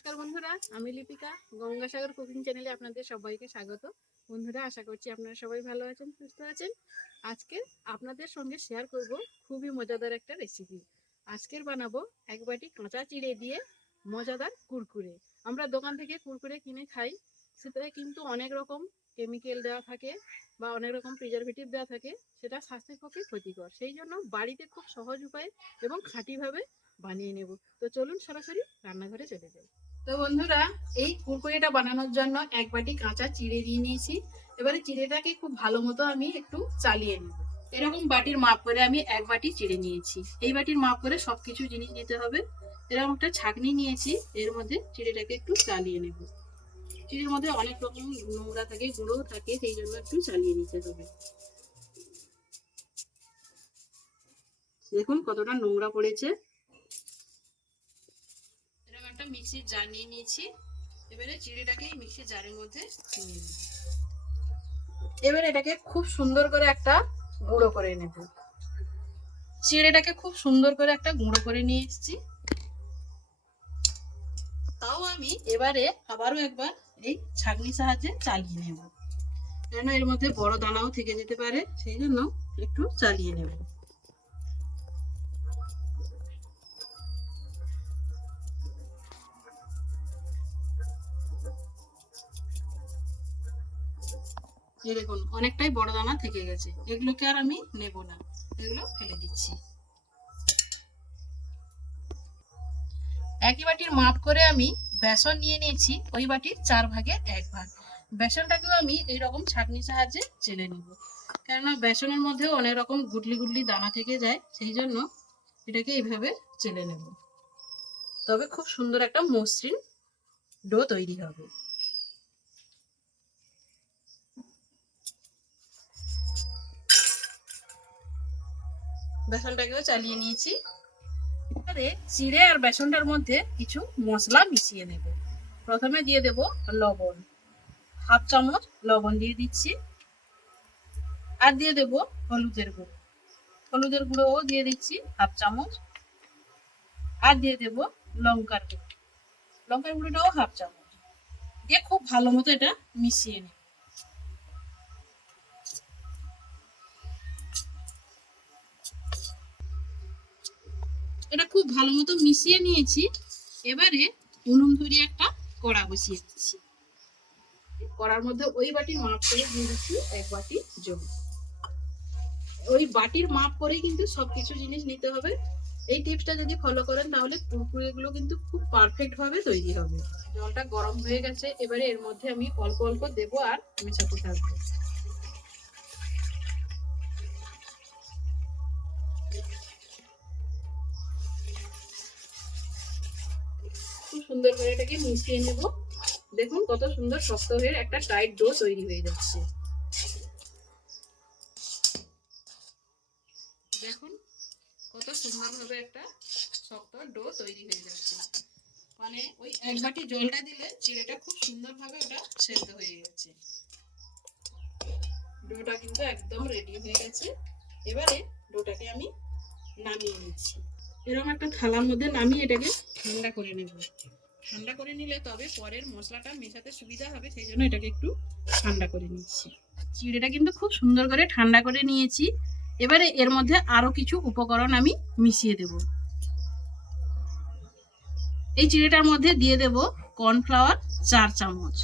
নমস্কার বন্ধুরা, আমি লিপিকা, গঙ্গাসাগর কুকিং চ্যানেলে আপনাদের সবাইকে স্বাগত। বন্ধুরা, আশা করছি আপনারা সবাই ভালো আছেন, সুস্থ আছেন। আজকে আপনাদের সঙ্গে শেয়ার করব খুবই মজাদার একটা রেসিপি আজকের বানাবো এক বাটি কাঁচা চিড়ে দিয়ে মজাদার কুরকুরে। আমরা দোকান থেকে কুরকুরে কিনে খাই, সেটাতে কিন্তু অনেক রকম কেমিক্যাল দেওয়া থাকে বা অনেক রকম প্রিজারভেটিভ দেওয়া থাকে, সেটা স্বাস্থ্যের পক্ষে ক্ষতিকর। সেই জন্য বাড়িতে খুব সহজ উপায়ে এবং খাঁটিভাবে বানিয়ে নেব। তো চলুন সরাসরি রান্নাঘরে চলে যাই। তো বন্ধুরা, এই কুরকুরিটা বানানোর জন্য এক বাটি কাঁচা চিড়ে দিয়ে নিয়েছি। এবারে চিড়েটাকে খুব ভালো মতো আমি একটু চালিয়ে নেব। এরকম বাটির মাপ করে আমি এক বাটি চিড়ে নিয়েছি। এই বাটির মাপ করে সবকিছু জিনিস নিতে হবে। এরকম একটা ছাকনি নিয়েছি, এর মধ্যে চিড়েটাকে একটু চালিয়ে নেব। চিড়ের মধ্যে অনেক রকম নোংরা থাকে, গুঁড়ো থাকে, সেই জন্য একটু চালিয়ে নিতে হবে। দেখুন কতটা নোংরা পড়েছে। একটা মিক্সির জার নিয়ে নিয়েছি। এবারে চিড়েটাকে এই মিক্সির জারের মধ্যে নেব। এবারে এটাকে খুব সুন্দর করে একটা গুঁড়ো করে নেব। চিড়েটাকে খুব সুন্দর করে একটা গুঁড়ো করে নিয়ে এসেছি। তাও আমি এবারে আবারও একবার এই ছাঁকনির সাহায্যে চালিয়ে নেব। কেন এর মধ্যে বড় দানাও থেকে যেতে পারে, সেই জন্য একটু চালিয়ে নেব। এই দেখুন, অনেকটাই বড় দানা থেকে গেছে। এগুলোকে আর আমি নেব না। এগুলো ফেলে দিচ্ছি। একই বাটির মাপ করে আমি বেসন নিয়ে নিয়েছি। ওই বাটির চার ভাগের এক ভাগ। বেসনটাকেও আমি এই রকম ছাঁকনির সাহায্যে চেলে নিব। কেননা বেসনের মধ্যেও অনেক রকম গুটলি গুটলি দানা থেকে যায়, সেই জন্য এটাকে এইভাবে চেলে নেব। তবে খুব সুন্দর একটা মসৃণ ডো তৈরি হবে। বেসনটাকেও চালিয়ে নিয়েছি। এবারে চিড়ে আর বেসনটার মধ্যে কিছু মশলা মিশিয়ে নেব। প্রথমে দিয়ে দেব লবণ। হাফ চামচ লবণ দিয়ে দিচ্ছি। আর দিয়ে দেব হলুদের গুঁড়ো। হলুদের গুঁড়োও দিয়ে দিচ্ছি হাফ চামচ। আর দিয়ে দেব লঙ্কার গুঁড়ো। লঙ্কার গুঁড়োটাও হাফ চামচ। দিয়ে খুব ভালো মতো এটা মিশিয়ে নেব। এটা খুব ভালো মতো মিশিয়ে নিয়েছি। এবারে উনুন ধরিয়ে একটা কড়া বসিয়ে দিচ্ছি। কড়ার মধ্যে ওই বাটির মাপ করে দিয়ে দিচ্ছি, এক বাটি জল। ওই বাটির মাপ করেই কিন্তু সবকিছু জিনিস নিতে হবে। এই টিপসটা যদি ফলো করেন, তাহলে কুরকুরেগুলো কিন্তু খুব পারফেক্ট ভাবে তৈরি হবে। জলটা গরম হয়ে গেছে, এবারে এর মধ্যে আমি অল্প অল্প দেবো আর মেশাতে থাকব। সুন্দর করে এটাকে মিশিয়ে নেব। দেখুন কত সুন্দর শক্ত হয়ে একটা টাইট ডো তৈরি হয়ে যাচ্ছে। দেখুন কত সুন্দরভাবে একটা শক্ত ডো তৈরি হয়ে যাচ্ছে। মানে ওই এক বাটি জলটা দিলে চিড়েটা খুব সুন্দরভাবে ওটা সেদ্ধ হয়ে গেছে ডোটা কিন্তু একদম রেডি হয়ে গেছে। এবারে ডোটাকে আমি নামিয়ে নিচ্ছি। এরকম একটা থালার মধ্যে নামিয়ে এটাকে ঠান্ডা করে নেব। ঠান্ডা করে নিলে তবে পরের মশলাটা মেশাতে সুবিধা হবে, সেই জন্য এটাকে একটু ঠান্ডা করে নিচ্ছি। চিড়েটা কিন্তু খুব সুন্দর করে ঠান্ডা করে নিয়েছি। এবারে এর মধ্যে আরও কিছু উপকরণ আমি মিশিয়ে দেব। এই চিড়েটার মধ্যে দিয়ে দেব কর্নফ্লাওয়ার চার চামচ।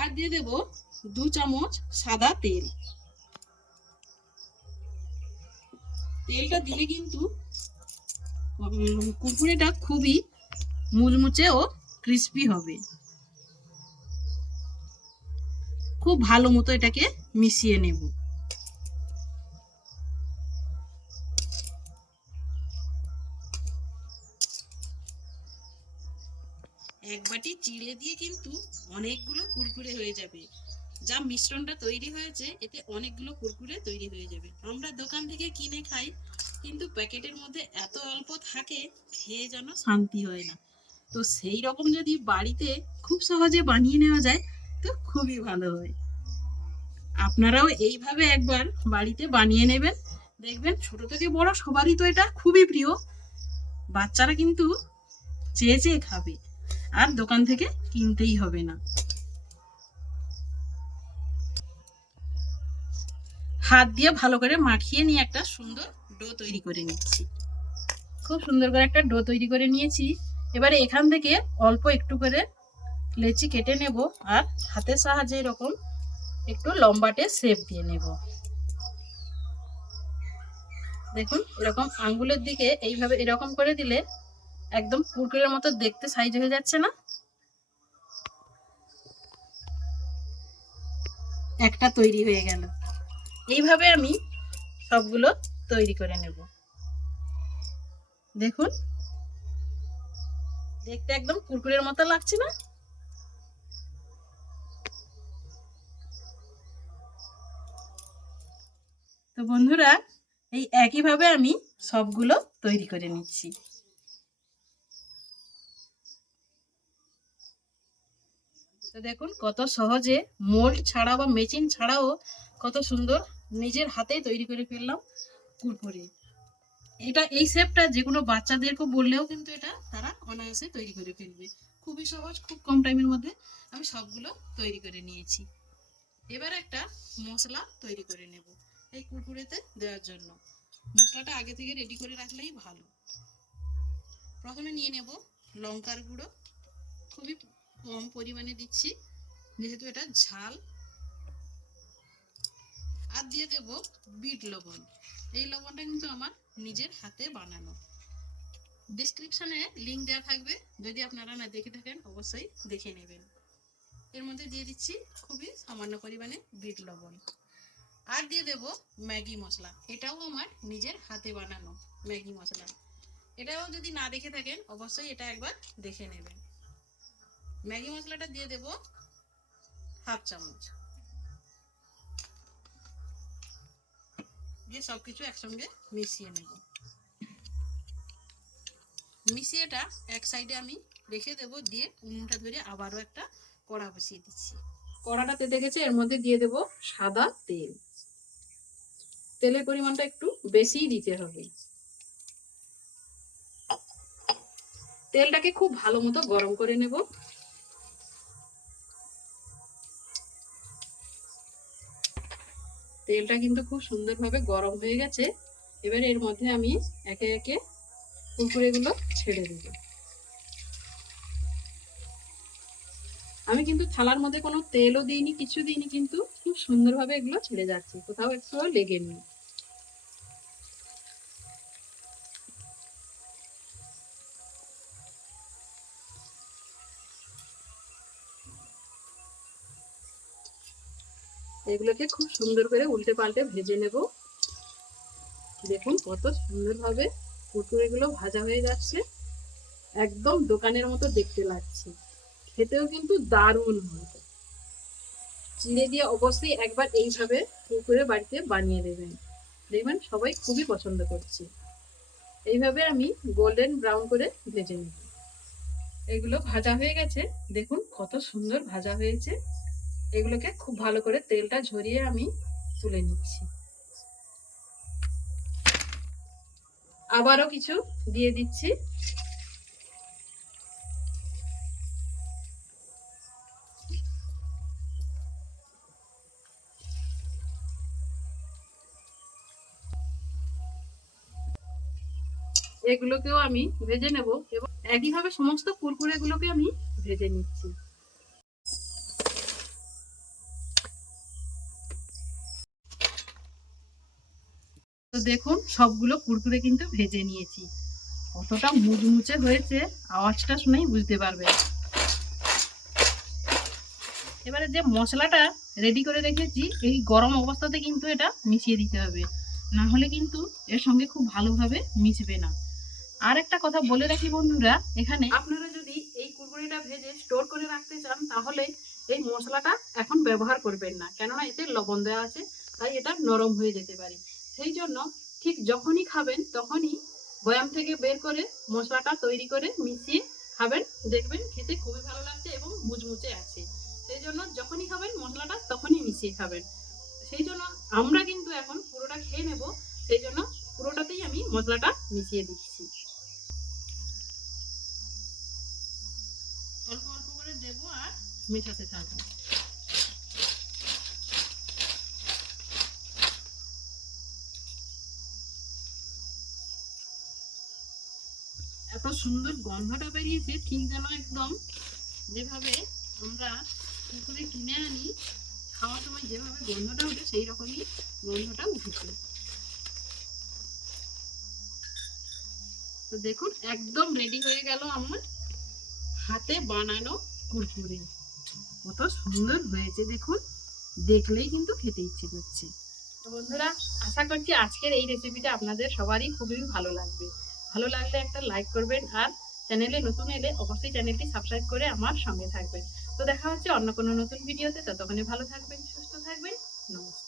আর দিয়ে দেব দু চামচ সাদা তেল। তেলটা দিলে কিন্তু কুরকুরেটা খুবই মুচমুচে ও ক্রিস্পি হবে। খুব ভালো মতো এটাকে মিশিয়ে নেব। এক বাটি চিড়ে দিয়ে কিন্তু অনেকগুলো কুরকুরে হয়ে যাবে। যা মিশ্রণটা তৈরি হয়েছে, এতে অনেকগুলো কুরকুরে তৈরি হয়ে যাবে। আমরা দোকান থেকে কিনে খাই, কিন্তু প্যাকেটের মধ্যে এত অল্প থাকে, খেয়ে যেন শান্তি হয় না। তো সেই রকম যদি বাড়িতে খুব সহজে বানিয়ে নেওয়া যায়, তো খুবই ভালো হয়। আপনারাও এইভাবে একবার বাড়িতে বানিয়ে নেবেন। দেখবেন ছোট থেকে বড় সবারই তো এটা খুবই প্রিয়। বাচ্চারা কিন্তু চেয়ে চেয়ে খাবে। আর দোকান থেকে কিনতেই হবে না। হাত দিয়ে ভালো করে মাখিয়ে নিয়ে একটা সুন্দর ডো তৈরি করে নিচ্ছি। খুব সুন্দর করে একটা ডো তৈরি করে নিয়েছি। এবারে এখান থেকে অল্প একটু করে লেচি কেটে নেব আর হাতের সাহায্যে এরকম একটু লম্বাটে শেপ দিয়ে নেব। দেখুন, এরকম আঙ্গুলের দিকে এইভাবে এরকম করে দিলে একদম কুরকুরের মতো দেখতে সাইজ হয়ে যাচ্ছে না। একটা তৈরি হয়ে গেল। এইভাবে আমি সবগুলো তৈরি করে নেব। দেখুন। দেখতে একদম কুরকুরের মতো লাগছে না? তো বন্ধুরা, এই একইভাবে আমি সবগুলো তৈরি করে নিচ্ছি। তো দেখুন কত সহজে মোল্ড ছাড়া বা মেচিন ছাড়াও কত সুন্দর নিজের হাতেই তৈরি করে ফেললাম কুরকুরে। এটা এই শেপটা যে কোনো বাচ্চাদেরকে বললেও কিন্তু এটা তারা অনায়াসে তৈরি করে ফেলবে। খুবই সহজ, খুব কম টাইমের মধ্যে আমি সবগুলো তৈরি করে নিয়েছি। এবার একটা মশলা তৈরি করে নেব এই কুরকুরেতে দেওয়ার জন্য। মশলাটা আগে থেকে রেডি করে রাখলেই ভালো। প্রথমে নিয়ে নেব লঙ্কার গুঁড়ো। খুবই কম পরিমাণে দিচ্ছি, যেহেতু এটা ঝাল। আর দিয়ে দেব বিট লবণ। এই লবণটা কিন্তু আমার নিজের হাতে বানানো। ডিসক্রিপশনে লিঙ্ক দেওয়া থাকবে। যদি আপনারা না দেখে থাকেন, অবশ্যই দেখে নেবেন। এর মধ্যে দিয়ে দিচ্ছি খুবই সামান্য পরিমাণে বিট লবণ। আর দিয়ে দেব ম্যাগি মশলা। এটাও আমার নিজের হাতে বানানো ম্যাগি মশলা। এটাও যদি না দেখে থাকেন, অবশ্যই এটা একবার দেখে নেবেন। ম্যাগি মশলাটা দিয়ে দেব হাফ চামচ। দিয়ে সবকিছু একসঙ্গে মিশিয়ে নেব। মিশিয়েটা এক সাইডে আমি রেখে দেব, দিয়ে উনুনটা ধরে আবারও একটা কড়া বসিয়ে দিচ্ছি। কড়াটাতে দেখেছে, এর মধ্যে দিয়ে দেব সাদা তেল। তেলের পরিমাণটা একটু বেশিই দিতে হবে। তেলটাকে খুব ভালো মতো গরম করে নেব। তেলটা কিন্তু খুব সুন্দরভাবে গরম হয়ে গেছে। এবার এর মধ্যে আমি একে একে কুরকুরেগুলো ছেড়ে দেব। আমি কিন্তু থালার মধ্যে কোনো তেলও দিইনি, কিছু দিইনি, কিন্তু খুব সুন্দরভাবে এগুলো ছেড়ে যাচ্ছে। কোথাও একটু লেগে নেই এগুলোকে খুব সুন্দর করে উল্টে পাল্টে ভেজে নেব। দেখুন কত সুন্দরভাবে কুরকুরেগুলো ভাজা হয়ে যাচ্ছে। একদম দোকানের মতো দেখতে লাগছে। খেতেও কিন্তু দারুণ হয় চিড়ে দিয়ে অবশ্যই একবার এইভাবে কুরকুরে বাড়িতে বানিয়ে দেবেন। দেখবেন সবাই খুবই পছন্দ করছে। এইভাবে আমি গোল্ডেন ব্রাউন করে ভেজে নেব। এগুলো ভাজা হয়ে গেছে। দেখুন কত সুন্দর ভাজা হয়েছে। এগুলোকে খুব ভালো করে তেলটা ঝরিয়ে আমি তুলে নিচ্ছি। আবারও কিছু দিয়ে দিচ্ছি। এগুলোকেও আমি ভেজে নেব এবং একইভাবে সমস্ত কুরকুরেগুলোকে আমি ভেজে নিচ্ছি। দেখুন, সবগুলো কুরকুরে কিন্তু ভেজে নিয়েছি। কতটা মুচমুচে হয়েছে, আওয়াজটা শুনেই বুঝতে পারবে এবারে যে মশলাটা রেডি করে রেখেছি, এই গরম অবস্থাতে কিন্তু এটা মিশিয়ে দিতে হবে। না হলে কিন্তু এর সঙ্গে খুব ভালোভাবে মিশবে না। আর একটা কথা বলে রাখি বন্ধুরা, এখানে আপনারা যদি এই কুরকুরিটা ভেজে স্টোর করে রাখতে চান, তাহলে এই মশলাটা এখন ব্যবহার করবেন না। কেননা এতে লবণ দেওয়া আছে, তাই এটা নরম হয়ে যেতে পারে। সেই জন্য ঠিক যখনই খাবেন, তখনই বয়াম থেকে বের করে মশলাটা তৈরি করে মিশিয়ে খাবেন। দেখবেন খেতে খুবই ভালো লাগছে এবং মুচমুচে আছে। সেই জন্য যখনই খাবেন মশলাটা তখনই মিশিয়ে খাবেন। সেই জন্য আমরা কিন্তু এখন পুরোটা খেয়ে নেব। সেই জন্য পুরোটাতেই আমি মশলাটা মিশিয়ে দিচ্ছি। অল্প অল্প করে দেবো আর মেশাতে থাকব এত সুন্দর গন্ধটা বেরিয়েছে, ঠিক যেন একদম যেভাবে আমরা পুকুরে কিনে আনি, খাওয়ার সময় যেভাবে গন্ধটা ওঠে, সেই রকমই গন্ধটা উঠেছে। তো দেখুন, একদম রেডি হয়ে গেল আমার হাতে বানানো কুরকুরে। কত সুন্দর হয়েছে দেখুন, দেখলেই কিন্তু খেতে ইচ্ছে করছে। তো বন্ধুরা, আশা করছি আজকের এই রেসিপিটা আপনাদের সবারই খুবই ভালো লাগবে। ভালো লাগলে একটা লাইক করবেন আর চ্যানেলে নতুন এলে অবশ্যই চ্যানেলটি সাবস্ক্রাইব করে আমার সঙ্গে থাকবেন। তো দেখা হচ্ছে অন্য কোনো নতুন ভিডিওতে ততক্ষণে ভালো থাকবেন, সুস্থ থাকবেন, নমস্কার।